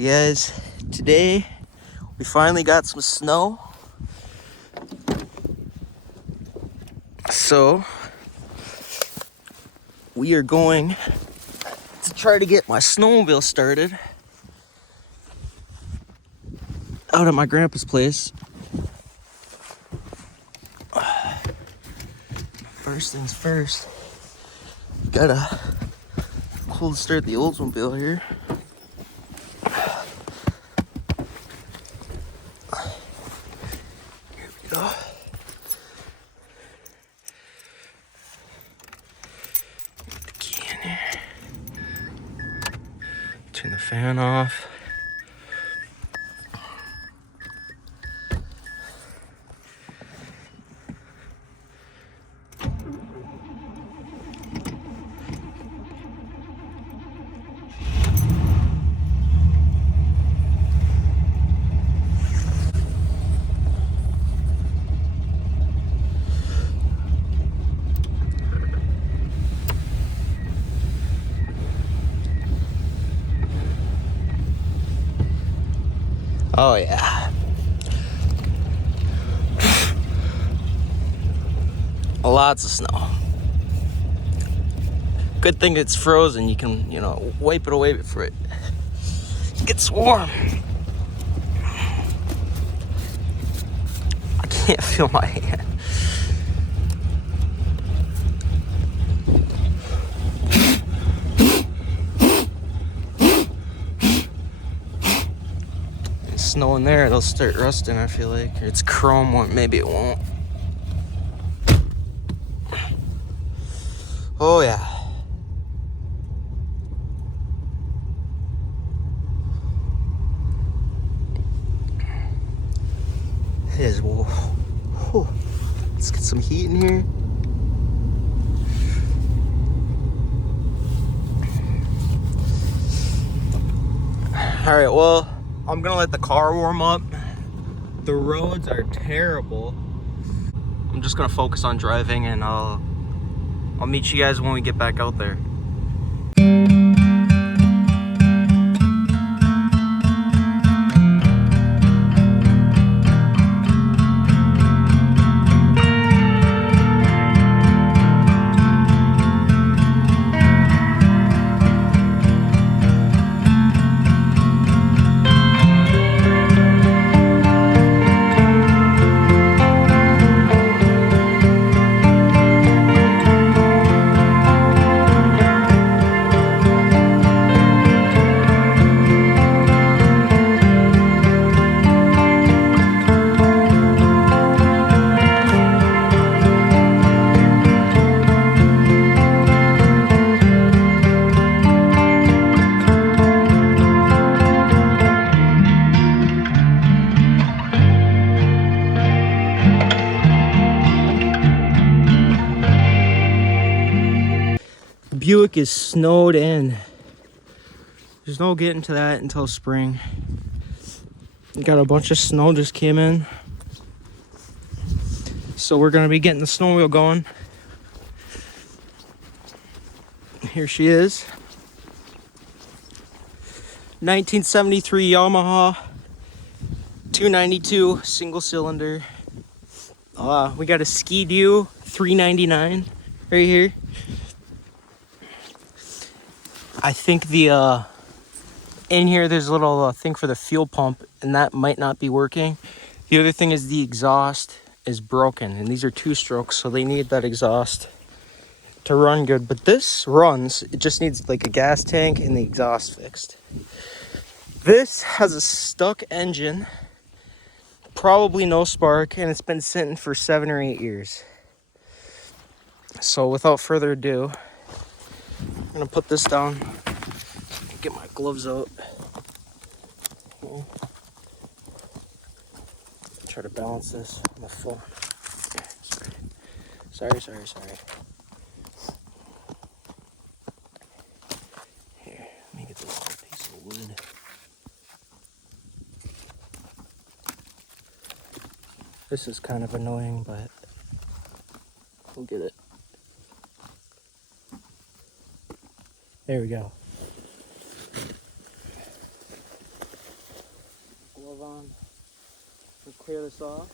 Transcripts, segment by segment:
You guys, today we finally got some snow. So we are going to try to get my snowmobile started out at my grandpa's place. First things first, gotta cold start the Oldsmobile here. Here we go. Put the key in here. Turn the fan off. Oh yeah. Lots of snow. Good thing it's frozen. You can, wipe it away before it gets warm. I can't feel my hand. Snow in there, it'll start rusting, I feel like. It's chrome, maybe it won't. Oh yeah. It is. Whoa. Let's get some heat in here. All right, well, I'm gonna let the car warm up. The roads are terrible. I'm just gonna focus on driving, and I'll meet you guys when we get back out there. Buick is snowed in. There's no getting to that until spring. Got a bunch of snow just came in. So we're gonna be getting the snowmobile going. Here she is. 1973 Yamaha 292 single cylinder. We got a Ski-Doo 399 right here. I think the in here there's a little thing for the fuel pump, and that might not be working. The other thing is the exhaust is broken, and these are 2-strokes, so they need that exhaust to run good. But this runs. It just needs like a gas tank and the exhaust fixed. This has a stuck engine, probably no spark, and it's been sitting for 7 or 8 years. So without further ado, I'm gonna put this down, get my gloves out. Try to balance this on the phone. Sorry. Here, let me get this piece of wood. This is kind of annoying, but we'll get it. There we go. on and clear this off.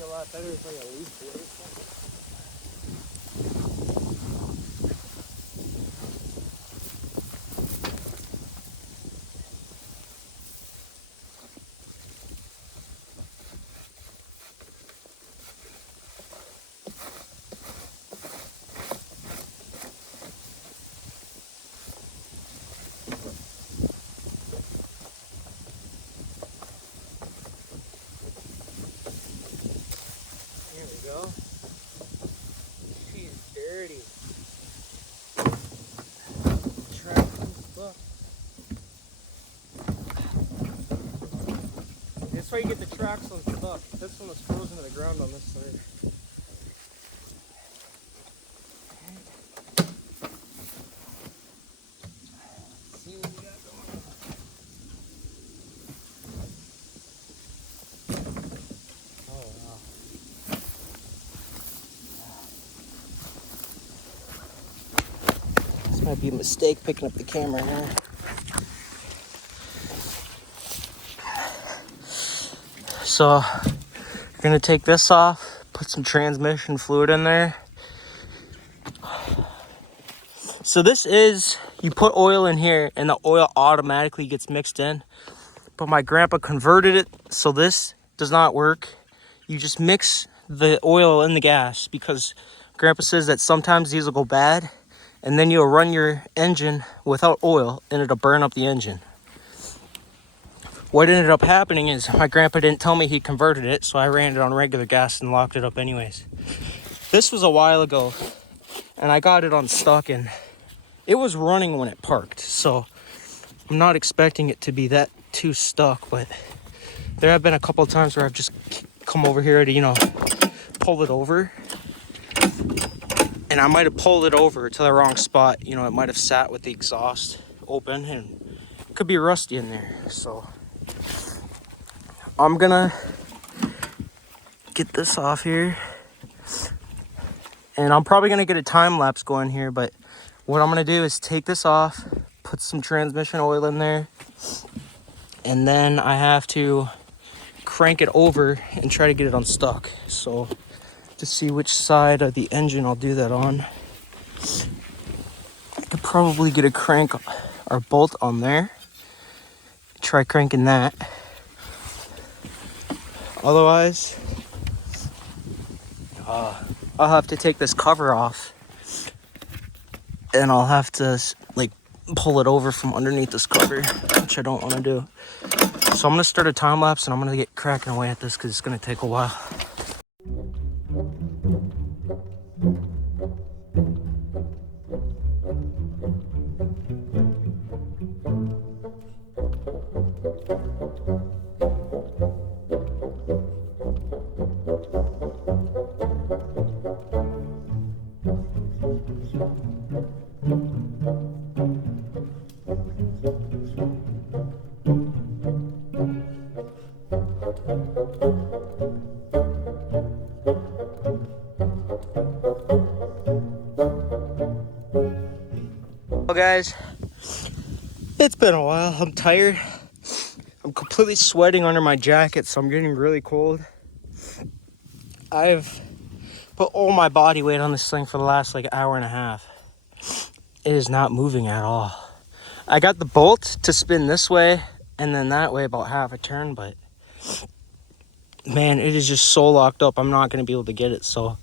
A lot better if I got a leaf blade. There we go. She's dirty. That's why you get the tracks unstuck. This one was frozen to the ground on this side. See what we got going on. Oh wow. This might be a mistake picking up the camera here. So, you're gonna take this off, put some transmission fluid in there. So this is, you put oil in here and the oil automatically gets mixed in. But my grandpa converted it, so this does not work. You just mix the oil in the gas, because grandpa says that sometimes these will go bad and then you'll run your engine without oil and it'll burn up the engine. What ended up happening is my grandpa didn't tell me he converted it, so I ran it on regular gas and locked it up anyways. This was a while ago, and I got it unstuck, and it was running when it parked, so I'm not expecting it to be that too stuck, but there have been a couple of times where I've just come over here to, pull it over, and I might have pulled it over to the wrong spot. It might have sat with the exhaust open, and it could be rusty in there, so I'm gonna get this off here, and I'm probably gonna get a time lapse going here, but what I'm gonna do is take this off, put some transmission oil in there, and then I have to crank it over and try to get it unstuck. So to see which side of the engine I'll do that on, I could probably get a crank or bolt on there, try cranking that. Otherwise, I'll have to take this cover off, and I'll have to pull it over from underneath this cover, which I don't want to do. So I'm gonna start a time lapse, and I'm gonna get cracking away at this because it's gonna take a while. Well guys, it's been a while. I'm tired. I'm completely sweating under my jacket, so I'm getting really cold. I've put all my body weight on this thing for the last hour and a half. It is not moving at all. I got the bolt to spin this way and then that way about half a turn, but man, it is just so locked up. I'm not going to be able to get it. So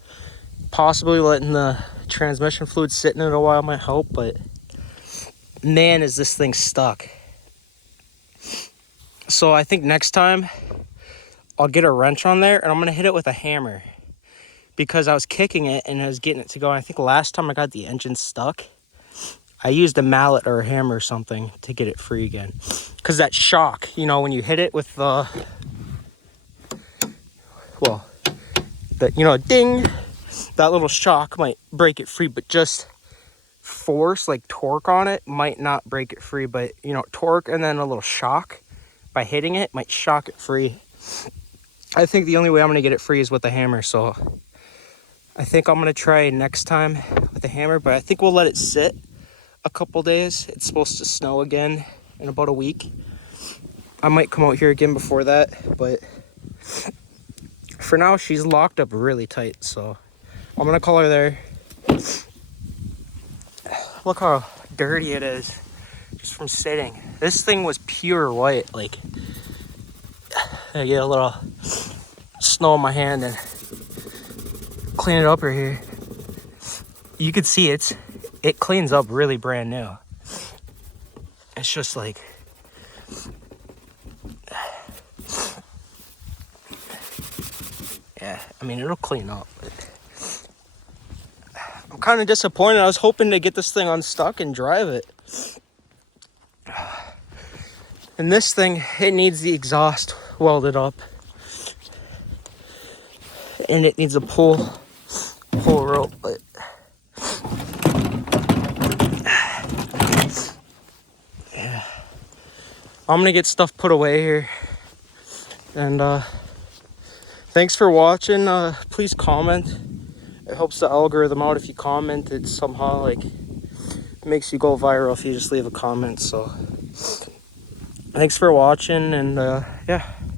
possibly letting the transmission fluid sit in it a while might help, but man, is this thing stuck. So I think next time I'll get a wrench on there and I'm going to hit it with a hammer, because I was kicking it and I was getting it to go. I think last time I got the engine stuck, I used a mallet or a hammer or something to get it free again. Because that shock, you know, when you hit it with the, well, the, you know, ding, that little shock might break it free, but just force, like torque on it, might not break it free. But, you know, torque and then a little shock by hitting it might shock it free. I think the only way I'm going to get it free is with a hammer, so I think I'm going to try next time with a hammer, but I think we'll let it sit a couple days. It's supposed to snow again in about a week. I might come out here again before that, but for now she's locked up really tight, so I'm gonna call her there. Look how dirty it is just from sitting. This thing was pure white. Like, I get a little snow in my hand and clean it up right here. You can see it cleans up really brand new. It's just like, yeah, I mean, it'll clean up, but I'm kind of disappointed. I was hoping to get this thing unstuck and drive it. And this thing, it needs the exhaust welded up. And it needs a pull rope, but yeah. I'm gonna get stuff put away here. And thanks for watching. Please comment. It helps the algorithm out if you comment. It somehow like makes you go viral if you just leave a comment. So thanks for watching, and yeah.